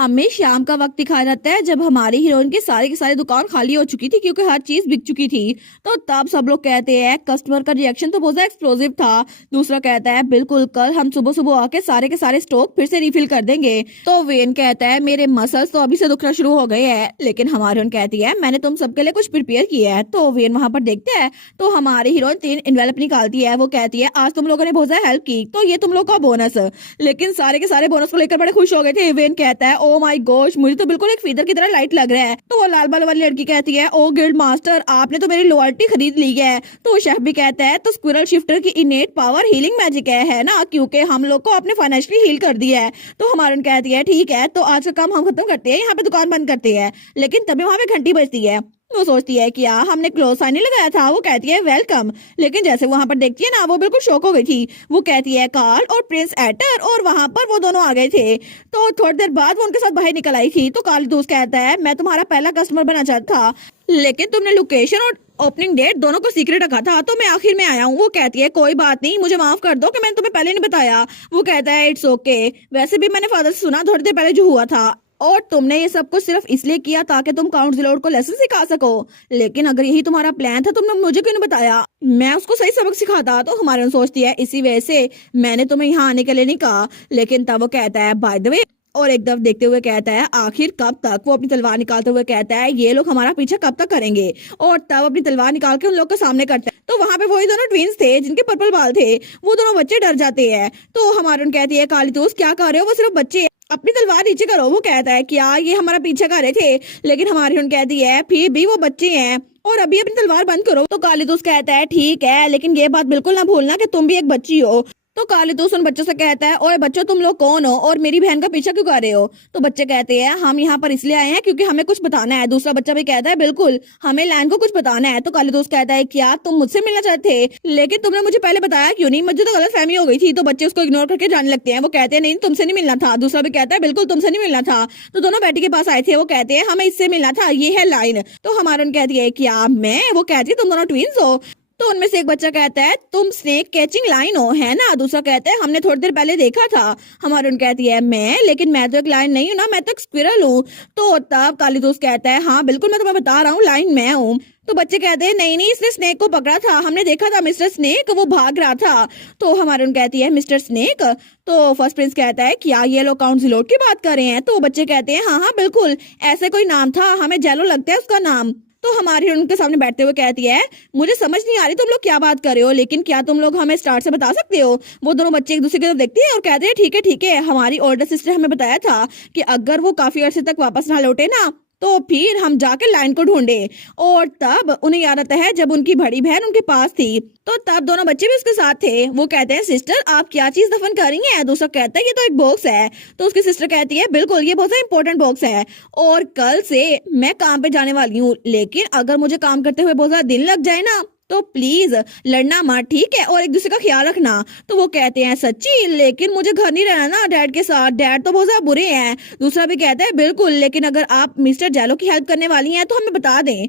हमें शाम का वक्त दिखाया जाता है जब हमारी हीरोइन की सारी दुकान खाली हो चुकी थी क्योंकि हर चीज बिक चुकी थी। तो तब सब लोग कहते हैं, कस्टमर का रिएक्शन तो बहुत ज्यादा एक्सप्लोसिव था। दूसरा कहता है, बिल्कुल कल हम सुबह सुबह आके सारे के सारे स्टॉक फिर से रिफिल कर देंगे। तो वेन कहता है, मेरे मसल्स तो अभी से दुखना शुरू हो गए हैं। लेकिन हमारी हीरोइन कहती है, मैंने तुम सबके लिए कुछ प्रिपेयर किया है। तो वेन वहां पर देखते हैं तो हमारी हीरोइन 3 एनवेलप निकालती है। वो कहती है, आज तुम लोगों ने बहुत ज्यादा हेल्प की तो ये तुम लोग का बोनस। लेकिन सारे के सारे बोनस को लेकर बड़े खुश हो गए थे। वेन कहता है, ओ माय गॉश, मुझे तो बिल्कुल एक फीदर की तरह लाइट लग रहा है। तो वो लाल बाल वाली लड़की कहती है, ओ गिल्ड मास्टर, आपने तो मेरी लॉयल्टी खरीद ली है। तो शेफ भी कहता है, तो स्क्विरल शिफ्टर की इनेट पावर हीलिंग मैजिक है ना, क्योंकि हम लोग को आपने फाइनेंशियली हील कर दिया है। तो हमारी कहती है, ठीक है, तो आज का काम हम खत्म करते हैं, यहाँ पे दुकान बंद करते हैं। लेकिन तभी वहां पे घंटी बजती है। वो सोचती है कि हमने क्लोज साइन नहीं लगाया था। वो कहती है, वेलकम। लेकिन जैसे वहां पर देखती है ना, वो बिल्कुल शॉक हो गई थी। वो कहती है, कार्ल और प्रिंस एटर, और वहां पर वो दोनों आ गए थे। तो थोड़ी देर बाद वो उनके साथ बाहर निकल आई थी। तो कार्ल दोस्त कहता है, मैं तुम्हारा पहला कस्टमर बनना चाहता था, लेकिन तुमने लोकेशन और ओपनिंग डेट दोनों को सीक्रेट रखा था, तो मैं आखिर में आया हूँ। वो कहती है, कोई बात नहीं, मुझे माफ कर दो कि मैंने तुम्हें पहले नहीं बताया। वो कहता है, इट्स ओके, वैसे भी मैंने फादर से सुना थोड़ी देर पहले जो हुआ था, और तुमने ये सब कुछ सिर्फ इसलिए किया ताकि तुम काउंट जिलोड को लेसन सिखा सको। लेकिन अगर यही तुम्हारा प्लान था, तुमने मुझे क्यों नहीं बताया? मैं उसको सही सबक सिखाता। तो हमारे सोचती है, इसी वजह से मैंने तुम्हें यहाँ आने के लिए नहीं कहा। लेकिन तब वो कहता है, बाय द वे, और एक तरफ देखते हुए कहता है, आखिर कब तक? वो अपनी तलवार निकालते हुए कहता है, ये लोग हमारा पीछा कब तक करेंगे? और तब अपनी तलवार निकाल के उन लोग के सामने करता है। तो वहां पे वही दोनों ट्विंस थे जिनके पर्पल बाल थे। वो दोनों बच्चे डर जाते हैं। तो हमारे कहती है, काली तूस क्या कर रहे हो? वो सिर्फ बच्चे, अपनी तलवार नीचे करो। वो कहता है, क्या ये हमारा पीछा कर रहे थे? लेकिन हमारी उन कहती है, फिर भी वो बच्चे हैं और अभी अपनी तलवार बंद करो। तो काली दोस्त कहता है, ठीक है, लेकिन ये बात बिल्कुल ना भूलना कि तुम भी एक बच्ची हो। तो काली दोस्त उन बच्चों से कहता है, ओए बच्चों, तुम लोग कौन हो और मेरी बहन का पीछा क्यों कर रहे हो? तो बच्चे कहते हैं, हम यहाँ पर इसलिए आए हैं क्योंकि हमें कुछ बताना है। दूसरा बच्चा भी कहता है, बिल्कुल, हमें लैन को कुछ बताना है। तो काली दोस्त कहता है, क्या तुम मुझसे मिलना चाहते थे? लेकिन तुमने मुझे पहले बताया क्यों नहीं? मुझे तो गलत फहमी हो गई थी। तो बच्चे उसको इग्नोर करके जाने लगते हैं। वो कहते हैं, नहीं, तुमसे नहीं मिलना था। दूसरा भी कहता है, बिल्कुल तुमसे नहीं मिलना था। तो दोनों बेटी के पास आए थे। वो कहते हैं, हमें इससे मिलना था, ये है लाइन। तो हमारे उन कहती है, क्या मैं? वो कहती है, तुम दोनों ट्विंस हो। तो उनमें से एक बच्चा कहता है, तुम स्नेक कैचिंग लाइन हो, है ना? दूसरा कहता है, हमने थोड़ी देर पहले देखा था। हमारे उन कहती है, मैं? लेकिन मैं तो एक लाइन नहीं हूँ ना, मैं तो एक स्क्विरल हूँ। तो तब काली दोस्त कहता है, हाँ बिल्कुल, मैं तुम्हें बता रहा हूँ, लाइन मैं हूँ। तो बच्चे कहते हैं, नहीं नहीं, इसने स्नेक को पकड़ा था, हमने देखा था मिस्टर स्नेक, वो भाग रहा था। तो हमारे उन कहती है, मिस्टर स्नेक? तो फर्स्ट प्रिंस कहता है, क्या ये लोग काउंट जिलोड की बात कर रहे हैं? तो बच्चे कहते हैं, हाँ हाँ बिल्कुल, ऐसे कोई नाम था, हमें जेलो लगता है उसका नाम। तो हमारी उनके सामने बैठते हुए कहती है, मुझे समझ नहीं आ रही तुम लोग क्या बात कर रहे हो, लेकिन क्या तुम लोग हमें स्टार्ट से बता सकते हो? वो दोनों बच्चे एक दूसरे की तरफ देखते हैं और कहते हैं, ठीक है ठीक है, हमारी ओल्डर सिस्टर हमें बताया था कि अगर वो काफी अरसे तक वापस ना लौटे ना, तो फिर हम जाके लाइन को ढूंढे। और तब उन्हें याद आता है जब उनकी बड़ी बहन उनके पास थी। तो तब दोनों बच्चे भी उसके साथ थे। वो कहते हैं, सिस्टर आप क्या चीज दफन कर रही हैं? दूसरा कहता है, ये तो एक बॉक्स है। तो उसकी सिस्टर कहती है, बिल्कुल, ये बहुत इंपॉर्टेंट बॉक्स है और कल से मैं काम पे जाने वाली हूँ, लेकिन अगर मुझे काम करते हुए बहुत ज्यादा दिन लग जाए ना, तो प्लीज लड़ना मत, ठीक है, और एक दूसरे का ख्याल रखना। तो वो कहते हैं, सच्ची? लेकिन मुझे घर नहीं रहना ना डैड के साथ, डैड तो बहुत ज्यादा बुरे हैं। दूसरा भी कहता है, बिल्कुल, लेकिन अगर आप मिस्टर जैलो की हेल्प करने वाली हैं तो हमें बता दें।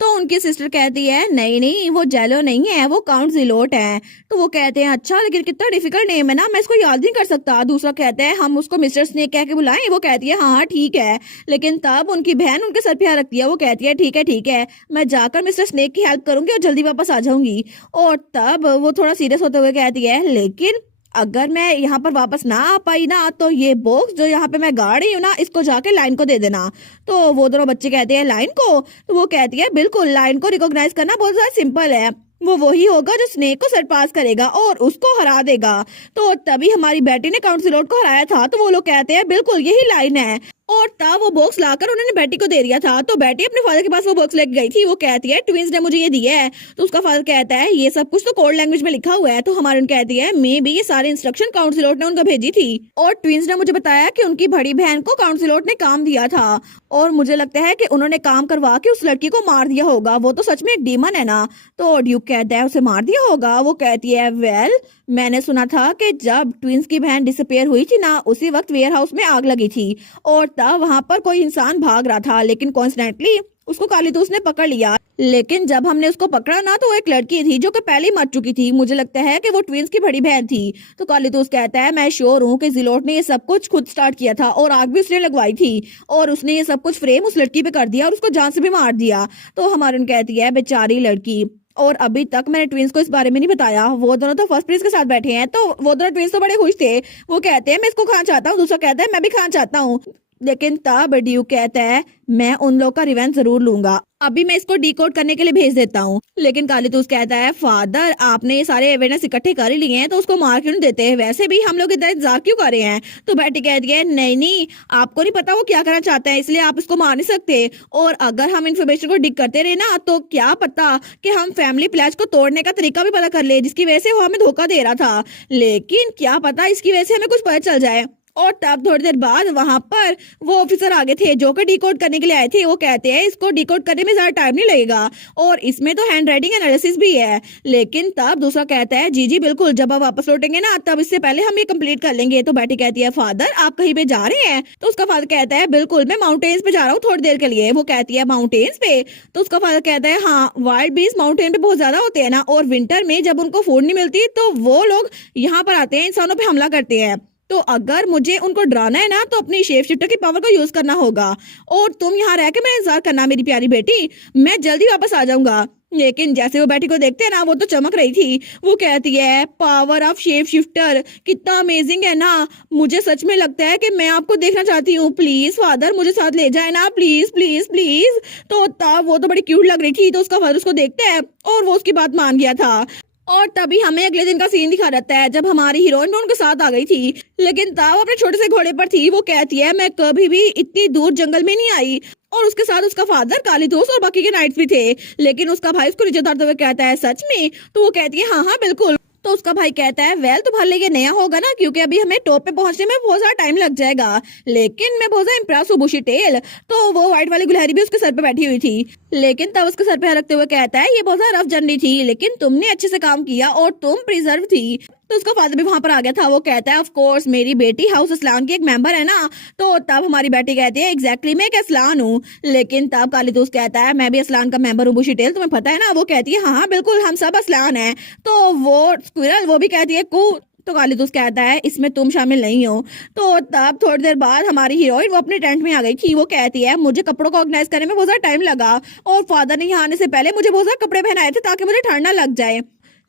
तो उनकी सिस्टर कहती है, नहीं नहीं, वो जेलो नहीं है, वो काउंट जिलोट है। तो वो कहते हैं, अच्छा, लेकिन कितना डिफिकल्ट नेम है ना, मैं इसको याद नहीं कर सकता। दूसरा कहता है, हम उसको मिस्टर स्नेक कह के बुलाएं? वो कहती है, हाँ हाँ ठीक है। लेकिन तब उनकी बहन उनके सर पे हाथ रखती है। वो कहती है, ठीक है, मैं जाकर मिस्टर स्नेक की हेल्प करूंगी और जल्दी वापस आ जाऊंगी। और तब वो थोड़ा सीरियस होते हुए कहती है, लेकिन अगर मैं यहाँ पर वापस ना आ पाई ना, तो ये बॉक्स जो यहाँ पे मैं गाड़ रही हूँ ना, इसको जाके लाइन को दे देना। तो वो दोनों बच्चे कहते हैं, लाइन को? तो वो कहती है, बिल्कुल, लाइन को रिकॉग्नाइज करना बहुत ज्यादा सिंपल है, वो वही होगा जो स्नेक को सरपास करेगा और उसको हरा देगा। तो तभी हमारी बेटी ने काउंट जिलोड को हराया था। तो वो लोग कहते हैं, बिल्कुल यही लाइन है। और तब वो बॉक्स लाकर उन्होंने बेटी को दे दिया था। तो बेटी अपने फादर के पास वो बॉक्स लेके गई थी। वो कहती है, ट्विंस ने मुझे ये दिया है। तो उसका फादर कहता है, ये सब कुछ तो कोड लैंग्वेज में लिखा हुआ है। तो हमारी उन कहती है, मे भी ये सारी इंस्ट्रक्शन काउंट जिलोड ने उनको भेजी थी और ट्विंस ने मुझे बताया कि उनकी बड़ी बहन को काउंट जिलोड ने काम दिया था और मुझे लगता है कि उन्होंने काम करवा के उस लड़की को मार दिया होगा। वो तो सच में एक डीमन है ना। तो ड्यूक कहता है, उसे मार दिया होगा? वो कहती है, वेल, मैंने सुना था कि जब ट्विंस की बहन डिसअपेयर हुई थी ना, उसी वक्त वेयर हाउस में आग लगी थी और तब वहां पर कोई इंसान भाग रहा था, लेकिन कॉन्स्टेंटली उसको कालीतूस ने पकड़ लिया। लेकिन जब हमने उसको पकड़ा ना तो वो एक लड़की थी जो कि पहले ही मर चुकी थी। मुझे लगता है कि वो ट्विंस की बड़ी बहन थी। तो कालीतूस कहता है मैं श्योर हूँ कि जिलोट ने ये सब कुछ खुद स्टार्ट किया था और आग भी उसने लगवाई थी और उसने ये सब कुछ फ्रेम उस लड़की पे कर दिया और उसको जान से भी मार दिया। तो हमारन कहती है बेचारी लड़की, और अभी तक मैंने ट्विंस को इस बारे में नहीं बताया। वो दोनों तो फर्स्ट प्रिंस के साथ बैठे हैं, तो वो दोनों ट्विंस तो बड़े खुश थे। वो कहते हैं मैं इसको खाना चाहता हूँ, दूसरा कहता है मैं भी खाना चाहता हूँ। लेकिन तब ड्यूक कहता है मैं उन लोग का रिवेंज जरूर लूंगा, अभी मैं इसको डिकोड करने के लिए भेज देता हूँ। लेकिन कालीतूस कहता है फादर आपने ये सारे एविडेंस इकट्ठे कर ही लिए हैं तो उसको मार क्यों नहीं देते, वैसे भी हम लोग इतना इंतजार क्यों कर रहे हैं। तो बेटी कहती है नहीं नहीं आपको नहीं पता वो क्या करना चाहते हैं, इसलिए आप इसको मार नहीं सकते। और अगर हम इन्फॉर्मेशन को डिग करते रहे ना तो क्या पता कि हम फैमिली प्लेज को तोड़ने का तरीका भी पता कर ले जिसकी वजह से वो हमें धोखा दे रहा था। लेकिन क्या पता इसकी वजह से हमें कुछ पता चल जाए। और तब थोड़ी देर बाद वहां पर वो ऑफिसर आगे थे जो कि डिकोड करने के लिए आए थे। वो कहते हैं इसको डिकोड करने में ज्यादा टाइम नहीं लगेगा और इसमें तो हैंड राइटिंग एनालिसिस भी है। लेकिन तब दूसरा कहता है जी जी बिल्कुल, जब आप वापस लौटेंगे ना तब इससे पहले हम ये कंप्लीट कर लेंगे। तो बेटी कहती है फादर आप कहीं पे जा रहे हैं। तो उसका फादर कहता है बिल्कुल मैं माउंटेन्स पे जा रहा हूँ थोड़ी देर के लिए। वो कहती है माउंटेन्स पे। तो उसका फादर कहता है हाँ वाइल्ड बीस्ट माउंटेन पे बहुत ज्यादा होते हैं ना, और विंटर में जब उनको फूड नहीं मिलती तो वो लोग यहाँ पर आते हैं, इंसानों पे हमला करते हैं। तो अगर मुझे उनको डराना है ना तो अपनी शेप शिफ्टर की पावर को यूज करना होगा और तुम यहाँ रह के मेरा इंतजार करना मेरी प्यारी बेटी, मैं जल्दी वापस आ जाऊंगा। लेकिन जैसे वो बेटी को देखते हैं ना वो तो चमक रही थी। वो कहती है पावर ऑफ शेप शिफ्टर कितना अमेजिंग है ना, मुझे सच में लगता है कि मैं आपको देखना चाहती हूँ, प्लीज फादर मुझे साथ ले जाए ना प्लीज प्लीज प्लीज। तो तब वो तो बड़ी क्यूट लग रही थी तो उसका फादर उसको देखता है और वो उसकी बात मान गया था। और तभी हमें अगले दिन का सीन दिखा रहता है जब हमारी हीरोइन भी उनके साथ आ गई थी। लेकिन तब अपने छोटे से घोड़े पर थी। वो कहती है मैं कभी भी इतनी दूर जंगल में नहीं आई। और उसके साथ उसका फादर कालीतूस और बाकी के नाइट्स भी थे। लेकिन उसका भाई उसको नीचे उतारते हुए कहता है सच में। तो वो कहती है हाँ हाँ बिल्कुल। तो उसका भाई कहता है वेल तुम्हारे लिए नया होगा ना क्योंकि अभी हमें टॉप पे पहुंचने में बहुत सारा टाइम लग जाएगा। लेकिन मैं बहुत ज्यादा इम्प्रेस हूँ बुशी टेल। तो वो व्हाइट वाली गुलहरी भी उसके सर पे बैठी हुई थी। लेकिन तब उसके सर पे रखते हुए कहता है ये बहुत ज्यादा रफ जर्नी थी लेकिन तुमने अच्छे से काम किया और तुम प्रिजर्व थी। तो उसका फादर भी वहां पर आ गया था। वो कहता है ऑफ कोर्स मेरी बेटी हाउस असलान की एक मेंबर है ना। तो तब हमारी बेटी कहती है एग्जैक्टली मैं एक असलान हूँ। लेकिन तब कालीतूस कहता है मैं भी असलान का मेंबर हूँ बुशी टेल, तुम्हें पता है ना। वो कहती है हाँ हाँ बिल्कुल हम सब असलान हैं। तो वो स्क्विरल वो भी कहती है कू। तो कालीतूस कहता है इसमें तुम शामिल नहीं हो। तो तब थोड़ी देर बाद हमारी हीरोइन वो अपने टेंट में आ गई थी। वो कहती है मुझे कपड़ों को ऑर्गेनाइज करने में बहुत ज्यादा टाइम लगा और फादर ने यहाँ आने से पहले मुझे बहुत ज्यादा कपड़े पहनाए थे ताकि मुझे ठंड ना लग जाए।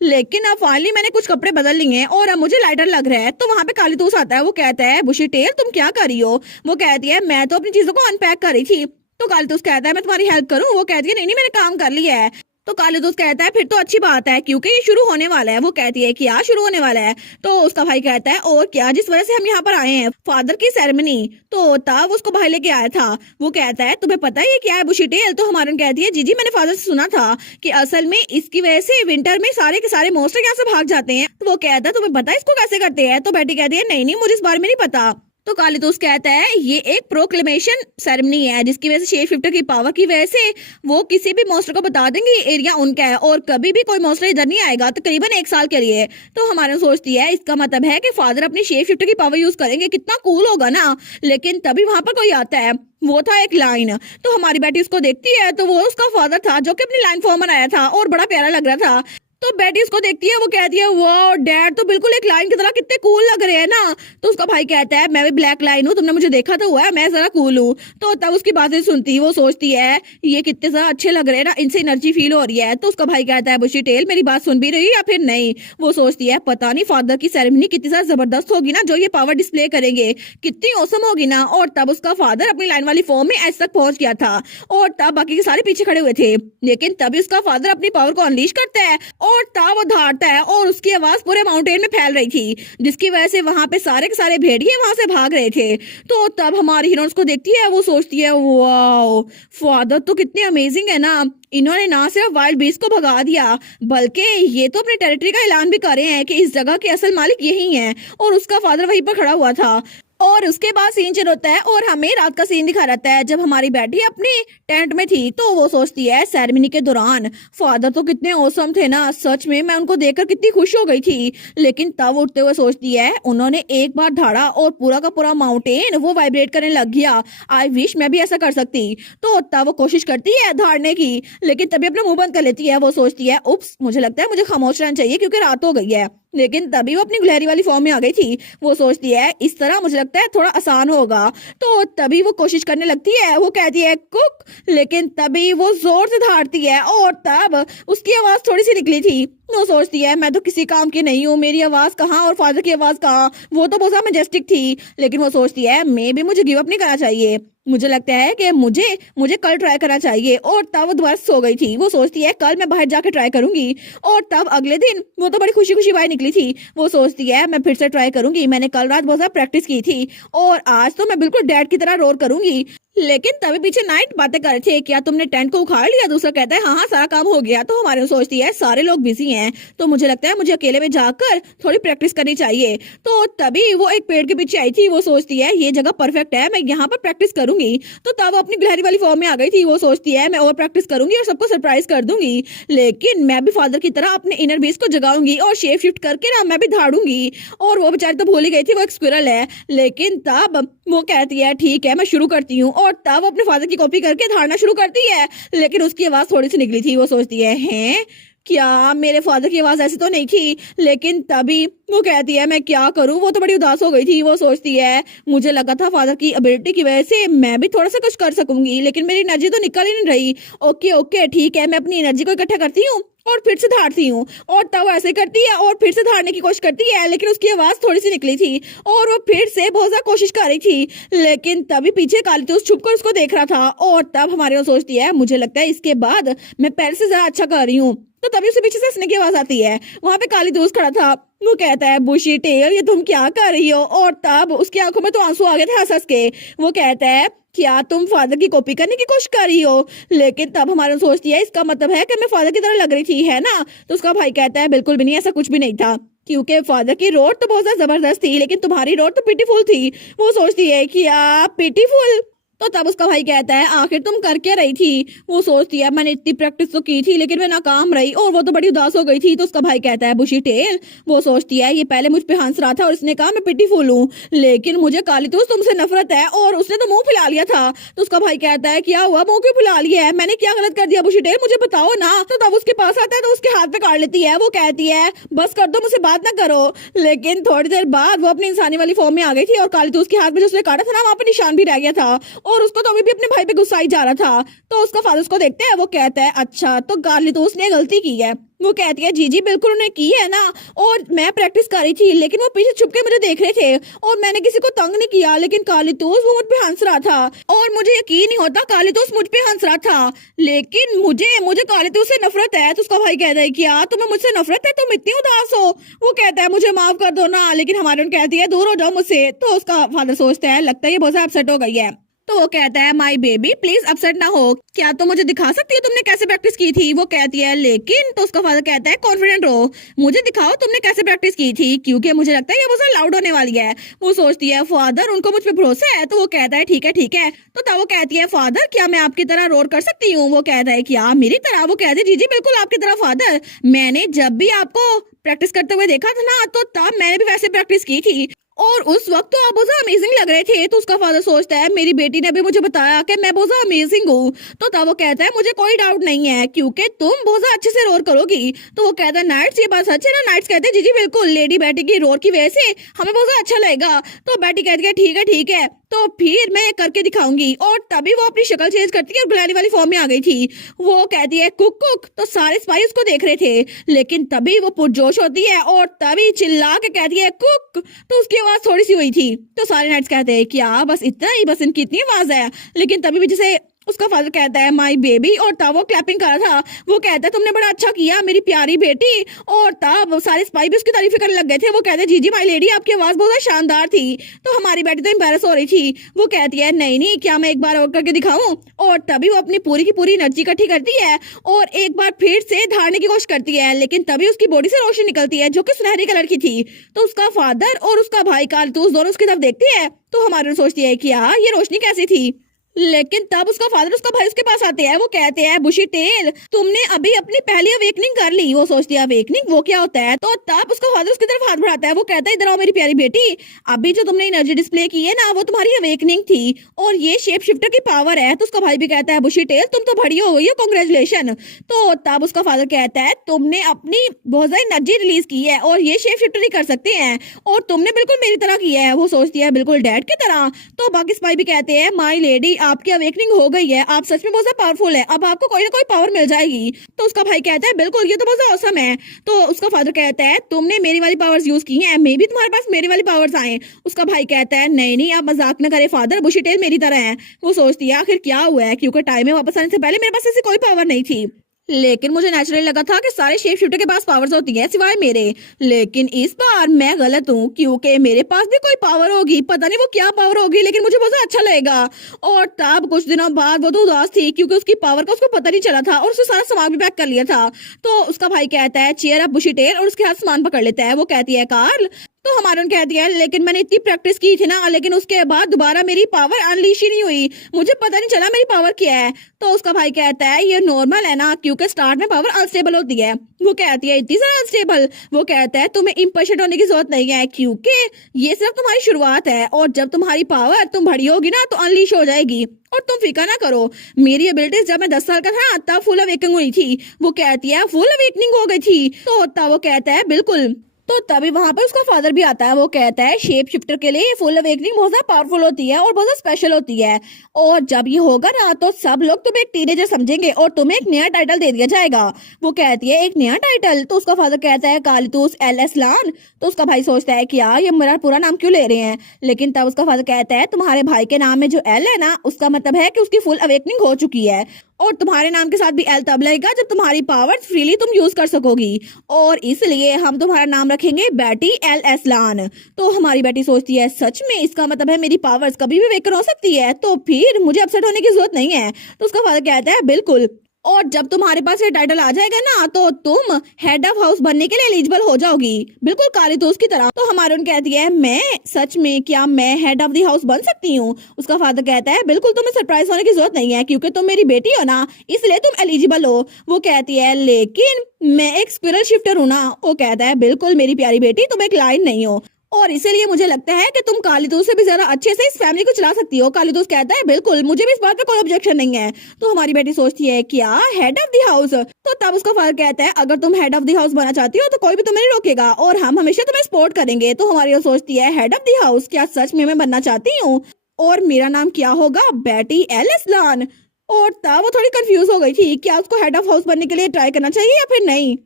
लेकिन अब फाइनली मैंने कुछ कपड़े बदल लिए हैं और अब मुझे लाइटर लग रहा है। तो वहां पे कालीतूस आता है। वो कहता है बुशी टेल तुम क्या कर रही हो। वो कहती है मैं तो अपनी चीजों को अनपैक कर रही थी। तो कालीतूस कहता है मैं तुम्हारी हेल्प करूं। वो कहती है नहीं नहीं मैंने काम कर लिया है। तो कालीतूस कहता है फिर तो अच्छी बात है क्योंकि ये शुरू होने वाला है। वो कहती है क्या शुरू होने वाला है। तो उसका भाई कहता है और क्या, जिस वजह से हम यहाँ पर आए हैं फादर की सेरेमनी। तो तब उसको भाई लेके आया था। वो कहता है तुम्हें पता है ये क्या है बुशी टेल। तो हमारे कहती है जी जी मैंने फादर से सुना था कि असल में इसकी वजह से विंटर में सारे के सारे मॉन्स्टर यहाँ से भाग जाते हैं। तो वो कहता है तुम्हें पता है इसको कैसे करते हैं। तो बेटी कहती है नहीं नहीं मुझे इस बारे में नहीं पता। तो कालीतूस कहता है ये एक प्रोक्लेमेशन सेरेमनी है जिसकी वजह से शेप शिफ्टर की पावर की वजह से वो किसी भी मॉन्स्टर को बता देंगे ये एरिया उनका है और कभी भी कोई मॉन्स्टर इधर नहीं आएगा तकरीबन 1 साल के लिए। तो हमारे सोचती है इसका मतलब है कि फादर अपनी शेप शिफ्टर की पावर यूज करेंगे, कितना कूल होगा ना। लेकिन तभी वहां पर कोई आता है, वो था एक लाइन। तो हमारी बेटी उसको देखती है तो वो उसका फादर था जो कि अपनी लाइन फॉर्म बनाया था और बड़ा प्यारा लग रहा था। तो बेटी उसको देखती है। वो कहती है वाह डैड तो बिल्कुल एक लाइन की तरह कितने कूल लग रहे हैं ना। तो उसका भाई कहता है मैं भी ब्लैक लाइन हूँ, तुमने मुझे देखा तो हुआ है, मैं जरा कूल हूँ। तो तब उसकी बातें सुनती वो सोचती है ये कितने ज्यादा अच्छे लग रहे हैं ना, इनसे एनर्जी फील हो रही है। तो उसका भाई कहता है बुशी टेल मेरी बात सुन भी रही या फिर नहीं। वो सोचती है पता नहीं फादर की सेरेमनी कितनी ज्यादा जबरदस्त होगी ना, जो ये पावर डिस्प्ले करेंगे कितनी औसम होगी ना। और तब उसका फादर अपनी लाइन वाली फॉर्म में ऐसे तक पहुंच गया था और तब बाकी के सारे पीछे खड़े हुए थे। लेकिन तभी उसका फादर अपनी पावर को अनलीश करता है और तब वो धारता है और उसकी आवाज पूरे माउंटेन में फैल रही थी जिसकी वजह से वहां पे सारे के सारे भेड़िए वहां से भाग रहे थे। तो तब हमारी हीरोइन को देखती है। वो सोचती है वाओ फादर तो कितने अमेजिंग है ना, इन्होंने ना सिर्फ वाइल्ड बीस्ट को भगा दिया बल्कि ये तो अपनी टेरिटरी का ऐलान भी कर रहे हैं कि इस जगह के असल मालिक यही हैं। और उसका फादर वहीं पर खड़ा हुआ था। और उसके बाद सीन चल होता है और हमें रात का सीन दिखा रहता है जब हमारी बैठी अपनी टेंट में थी तो वो सोचती है सेरेमनी के दौरान फादर तो कितने औसम थे ना, सच में मैं उनको देखकर कितनी खुश हो गई थी। लेकिन तब उठते हुए सोचती है उन्होंने एक बार धाड़ा और पूरा का पूरा माउंटेन वो वाइब्रेट करने लग गया। आई विश मैं भी ऐसा कर सकती। तो तब वो कोशिश करती है धाड़ने की, लेकिन तभी अपना मुंह बंद कर लेती है। वो सोचती है उप्स, मुझे लगता है मुझे खामोश रहना चाहिए क्योंकि रात हो गई है। लेकिन तभी वो अपनी गुलहरी वाली फॉर्म में आ गई थी। वो सोचती है इस तरह मुझे लगता है थोड़ा आसान होगा। तो तभी वो कोशिश करने लगती है, वो कहती है कुक, लेकिन तभी वो जोर से धाड़ती है और तब उसकी आवाज थोड़ी सी निकली थी। वो सोचती है मैं तो किसी काम की नहीं हूँ, मेरी आवाज कहाँ और फादर की आवाज कहाँ। वो तो बहुत मैजेस्टिक थी। लेकिन वो सोचती है मे भी मुझे गिव अप नहीं करना चाहिए, मुझे लगता है कि मुझे मुझे कल ट्राई करना चाहिए। और तब वो दोबारा सो गई थी। वो सोचती है कल मैं बाहर जाके ट्राई करूंगी। और तब अगले दिन वो तो बड़ी खुशी खुशी बाहर निकली थी। वो सोचती है मैं फिर से ट्राई करूंगी, मैंने कल रात बहुत ज्यादा प्रैक्टिस की थी और आज तो मैं बिल्कुल डैड की तरह रोर करूंगी। लेकिन तभी पीछे नाइट बातें कर रहे थे, क्या तुमने टेंट को उखाड़ लिया? दूसरा कहता है हाँ हाँ सारा काम हो गया। तो हमारे सोचती है सारे लोग बिजी हैं तो मुझे लगता है मुझे अकेले में जाकर थोड़ी प्रैक्टिस करनी चाहिए। तो तभी वो एक पेड़ के पीछे आई थी। वो सोचती है ये जगह परफेक्ट है, मैं यहाँ पर प्रैक्टिस करूंगी। तो तब वो अपनी गिलहरी वाली फॉर्म में आ गई थी। वो सोचती है मैं और प्रैक्टिस करूंगी और सबको सरप्राइज कर दूंगी, लेकिन मैं भी फादर की तरह अपने इनर बीस्ट को जगाऊंगी और शेप शिफ्ट करके ना मैं भी धाड़ूंगी। और वो बेचारी तो भूल ही गई थी वो एक स्क्विरल है। लेकिन तब वो कहती है ठीक है मैं शुरू करती हूँ। और तब अपने फादर की कॉपी करके धारना शुरू करती है, लेकिन उसकी आवाज थोड़ी सी निकली थी। वो सोचती है हैं क्या मेरे फादर की आवाज ऐसी तो नहीं थी। लेकिन तभी वो कहती है मैं क्या करूं, वो तो बड़ी उदास हो गई थी। वो सोचती है मुझे लगा था फादर की एबिलिटी की वजह से मैं भी थोड़ा सा कुछ कर सकूंगी, लेकिन मेरी एनर्जी तो निकल ही नहीं रही। ओके ओके ठीक है, मैं अपनी एनर्जी को इकट्ठा करती हूँ और फिर से धारती हूँ। और तब ऐसे करती है और फिर से धारने की कोशिश करती है, लेकिन उसकी आवाज थोड़ी सी निकली थी और वो फिर से बहुत ज्यादा कोशिश कर रही थी। लेकिन तभी पीछे कालीतूस छुप कर उसको देख रहा था। और तब हमारे वो सोचती है मुझे लगता है इसके बाद मैं पहले से ज्यादा अच्छा कर रही हूँ। तो तभी उसे पीछे से हंसने की आवाज आती है। वहां पे कालीतूस खड़ा था। वो कहता है बुशी टेल ये तुम क्या कर रही हो? और तब उसकी आंखों में तो आंसू आ गए थे हंस हंस के। वो कहता है क्या तुम फादर की कॉपी करने की कोशिश कर रही हो? लेकिन तब हमारे सोचती है इसका मतलब है कि मैं फादर की तरह लग रही थी, है ना? तो उसका भाई कहता है बिल्कुल भी नहीं, ऐसा कुछ भी नहीं था, क्योंकि फादर की रोड तो बहुत ज्यादा जबरदस्त थी लेकिन तुम्हारी रोड तो पिटीफुल थी। वो सोचती है कि आप पिटीफुल। तो तब उसका भाई कहता है आखिर तुम कर क्या रही थी? वो सोचती है मैंने इतनी प्रैक्टिस तो की थी लेकिन मैं नाकाम रही। और वो तो बड़ी उदास हो गई थी। तो उसका भाई कहता है बुशी टेल। वो सोचती है ये पहले मुझ पे हंस रहा था और इसने कहा मैं पिटीफुल हूँ, लेकिन मुझे कालीतूस तुमसे नफरत है और उसने तो मुंह फुला लिया था। तो उसका भाई कहता है क्या हुआ, मुंह क्यों फुला लिया है? मैंने क्या गलत कर दिया बुशी टेल, मुझे बताओ ना। तो तब उसके पास आता है तो उसके हाथ पे काट लेती है। वो कहती है बस कर दो, मुझसे बात ना करो। लेकिन थोड़ी देर बाद वो अपनी इंसानी वाली फॉर्म में आ गई थी और कालीतूस के हाथ में जो उसने काटा था ना वहां पर निशान भी रह गया था और उसको तो अभी भी अपने भाई पे गुस्सा ही जा रहा था। तो उसका फादर उसको देखते हैं। वो कहता है अच्छा तो कालीतूस ने गलती की है। वो कहती है जी जी बिल्कुल उन्हें की है ना, और मैं प्रैक्टिस कर रही थी लेकिन वो पीछे छुप के मुझे देख रहे थे और मैंने किसी को तंग नहीं किया, लेकिन कालीतूस वो मुझ पे हंस रहा था और मुझे यकीन नहीं होता कालीतूस मुझ पे हंस रहा था, लेकिन मुझे मुझे कालीतूस से नफरत है। तो उसका भाई कहता है क्या तुम्हें मुझसे नफरत है, तुम इतनी उदास हो? वो कहता है मुझे माफ कर दो ना, लेकिन हमारे कहती है दूर हो जाओ मुझसे। तो उसका फादर सोचता है लगता है ये बहुत ज्यादा अपसेट हो गई है। तो वो कहता है माई बेबी प्लीज अपसेट ना हो, क्या तुम मुझे दिखा सकती हो तुमने कैसे प्रैक्टिस की थी? वो कहती है लेकिन। तो उसका फादर कहता है कॉन्फिडेंट रहो, मुझे दिखाओ तुमने कैसे प्रैक्टिस की थी, क्योंकि मुझे लगता है ये बहुत लाउड होने वाली है। वो सोचती है फादर उनको मुझ पे भरोसा है। तो वो कहता है ठीक है ठीक है। तो तब वो कहती है फादर क्या मैं आपकी तरह रोर कर सकती हूँ? वो कहता है क्या मेरी तरह? वो कहती है जी जी बिल्कुल आपकी तरह फादर, मैंने जब भी आपको प्रैक्टिस करते हुए देखा था ना तो तब मैंने भी वैसे प्रैक्टिस की थी और उस वक्त तो आप बहुत अमेजिंग लग रहे थे। तो उसका फादर सोचता है मेरी बेटी ने भी मुझे बताया कि मैं बहुत अमेजिंग हूँ। तो तब वो कहता है मुझे कोई डाउट नहीं है क्योंकि तुम बहुत अच्छे से रोर करोगी। तो वो कहता है नाइट्स ये बात सच है ना? नाइट्स कहते हैं जी जी बिल्कुल, लेडी बेटी की रोर की वजह से हमें बहुत अच्छा लगेगा। तो बेटी कहती है ठीक है ठीक है, तो फिर मैं करके दिखाऊंगी। और तभी वो अपनी शक्ल चेंज करती है और गुलाली वाली फॉर्म में आ गई थी। वो कहती है कुक कुक। तो सारे स्पाई उसको देख रहे थे, लेकिन तभी वो पुरजोश होती है और तभी चिल्ला के कहती है कुक। तो उसकी आवाज थोड़ी सी हुई थी। तो सारे नाइट्स कहते हैं क्या बस इतना ही, बस इनकी इतनी आवाज है? लेकिन तभी भी जैसे उसका फादर कहता है माई बेबी, और तब वो क्लैपिंग कर रहा था। वो कहता है तुमने बड़ा अच्छा किया मेरी प्यारी बेटी। और तब सारे स्पाई भी उसकी तारीफ करने लग गए थे। वो कहते हैं जी जी माई लेडी, आपकी आवाज बहुत शानदार थी। तो हमारी बेटी तो एम्बेरस हो रही थी। वो कहती है नहीं नहीं, क्या मैं एक बार और करके दिखाऊं। और तभी वो अपनी पूरी की पूरी एनर्जी इकट्ठी करती है और एक बार फिर से धारने की कोशिश करती है, लेकिन तभी उसकी बॉडी से रोशनी निकलती है जो कि सुनहरी कलर की थी। तो उसका फादर और उसका भाई कारतूस दोनों उसकी तरफ देखती है। तो हमारी सोचती है कि हाँ ये रोशनी कैसी थी। लेकिन तब उसका फादर उसका भाई उसके पास आते हैं। वो कहते हैं बुशी टेल, तुमने अभी अपनी पहली अवेकनिंग कर ली। वो सोचती है अवेकनिंग वो क्या होता है। तो तब उसका फादर उसकी तरफ हाथ बढ़ाता है। वो कहता है इधर आओ मेरी प्यारी बेटी, अभी जो तुमने एनर्जी डिस्प्ले की है ना वो तुम्हारी अवेकनिंग थी और ये शेप शिफ्टर की पावर है। तो उसका भाई भी कहता है बुशी टेल तुम तो बड़ी हो गई हो, कांग्रेचुलेशन। तो तब उसका फादर कहता है तुमने अपनी बहुत सारी एनर्जी रिलीज की है और ये शेप शिफ्टर ही कर सकते हैं और तुमने बिल्कुल मेरी तरह किया है। वो सोचती है बिल्कुल डैड की तरह। तो बाकी स्पाई भी कहते हैं माई लेडी, आपकी अवेकनिंग हो गई है, आप सच में बहुत ज्यादा पावरफुल है, अब आपको कोई ना कोई पावर मिल जाएगी। तो उसका भाई कहता है बिल्कुल ये तो बहुत औसम है। तो उसका फादर कहता है तुमने मेरी वाली पावर्स यूज की हैं, मे भी तुम्हारे पास मेरी वाली पावर्स आए। उसका भाई कहता है नहीं नहीं, आप मजाक न करे फादर, बुशी टेल मेरी तरह है। वो सोचती है आखिर क्या हुआ है, क्योंकि टाइम में वापस आने से पहले मेरे पास ऐसी कोई पावर नहीं थी, लेकिन मुझे नेचुरली लगा था कि सारे शेप शिफ्टर के पास पावर्स होती हैं सिवाय मेरे। लेकिन इस बार मैं गलत हूँ क्योंकि मेरे पास भी कोई पावर होगी, पता नहीं वो क्या पावर होगी, लेकिन मुझे बहुत अच्छा लगेगा। और तब कुछ दिनों बाद वो तो उदास थी क्योंकि उसकी पावर का उसको पता नहीं चला था और उसने सारा सामान भी पैक कर लिया था। तो उसका भाई कहता है चेयर अप बुशी टेल, और उसके हाथ सामान पकड़ लेता है। वो कहती है कार्ल, तो हमारे कह दिया लेकिन मैंने इतनी प्रैक्टिस की थी ना, लेकिन उसके बाद दोबारा मेरी पावर अनलीश ही नहीं हुई, मुझे पता नहीं चला मेरी पावर क्या है। तो उसका भाई कहता है ये नॉर्मल है ना, क्योंकि स्टार्ट में पावर अनस्टेबल होती है। वो कहती है इतनी ज्यादा अनस्टेबल। वो कहता है तुम्हें इम्पेशेंट होने की जरूरत नहीं है क्योंकि ये सिर्फ तुम्हारी शुरुआत है और जब तुम्हारी पावर तुम बड़ी होगी ना तो अनलीश हो जाएगी। और तुम फिक्र ना करो, मेरी एबिलिटीज जब मैं 10 साल का था तब फुल अवेकनिंग हुई थी। वो कहती है फुल अवेकनिंग हो गई थी। तो तब वो कहता है बिल्कुल। तो तभी वहां पर उसका फादर भी आता है। वो कहता है शेप शिफ्टर के लिए फुल अवेकनिंग बहुत ज्यादा पावरफुल होती है और बहुत ज्यादा स्पेशल होती है, और जब ये होगा ना तो सब लोग तुम्हें एक टीनेजर समझेंगे और तुम्हें एक नया टाइटल दे दिया जाएगा। वो कहती है एक नया टाइटल। तो उसका फादर कहता है कालितूस एल एस्लान। तो उसका भाई सोचता है कि यार ये मेरा पूरा नाम क्यों ले रहे हैं, लेकिन तब उसका फादर कहता है तुम्हारे भाई के नाम में जो एल है ना उसका मतलब है कि उसकी फुल अवेकनिंग हो चुकी है, और तुम्हारे नाम के साथ भी एल तब लगेगा जब तुम्हारी पावर्स फ्रीली तुम यूज कर सकोगी, और इसलिए हम तुम्हारा नाम रखेंगे बेटी एल एस्लान। तो हमारी बेटी सोचती है सच में, इसका मतलब है मेरी पावर्स कभी भी वेकर हो सकती है, तो फिर मुझे अपसेट होने की जरूरत नहीं है। तो उसका फादर कहता है बिल्कुल, और जब तुम्हारे पास ये टाइटल आ जाएगा ना तो तुम हेड ऑफ हाउस बनने के लिए एलिजिबल हो जाओगी, बिल्कुल कालितोस की तरह। तो हमारून कहती है मैं सच में, क्या मैं हेड ऑफ द हाउस बन सकती हूँ। उसका फादर कहता है बिल्कुल, तुम्हें सरप्राइज होने की जरूरत नहीं है क्योंकि तुम मेरी बेटी हो ना, इसलिए तुम एलिजिबल हो। वो कहती है लेकिन मैं एक स्क्विरल शिफ्टर हूँ ना। वो कहता है बिल्कुल मेरी प्यारी बेटी, तुम एक लाइन नहीं हो और इसीलिए मुझे लगता है कि तुम कालिदोस से भी ज्यादा अच्छे से इस फैमिली को चला सकती हो। कालिदोस कहता है बिल्कुल, मुझे भी इस बात पे कोई ऑब्जेक्शन नहीं है। तो हमारी बेटी सोचती है क्या हेड ऑफ द हाउस। तो तब उसका फादर कहता है अगर तुम हेड ऑफ द हाउस बनना चाहती हो तो कोई भी तुम्हें नहीं रोकेगा और हम हमेशा तुम्हें सपोर्ट करेंगे। तो हमारी सोचती है हेड ऑफ द हाउस, क्या सच में मैं बनना चाहती हूँ और मेरा नाम क्या होगा, बेटी एल एस्लान। और तब वो थोड़ी कंफ्यूज हो गई थी, क्या उसको हेड ऑफ हाउस बनने के लिए ट्राई करना चाहिए या फिर नहीं।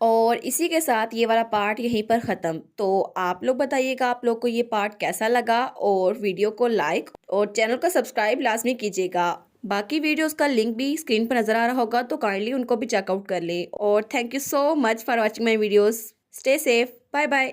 और इसी के साथ ये वाला पार्ट यहीं पर ख़त्म। तो आप लोग बताइएगा आप लोग को ये पार्ट कैसा लगा, और वीडियो को लाइक और चैनल को सब्सक्राइब लाजमी कीजिएगा। बाकी वीडियोस का लिंक भी स्क्रीन पर नज़र आ रहा होगा तो काइंडली उनको भी चेकआउट कर लें। और thank you so much for watching my videos. Stay safe, bye bye.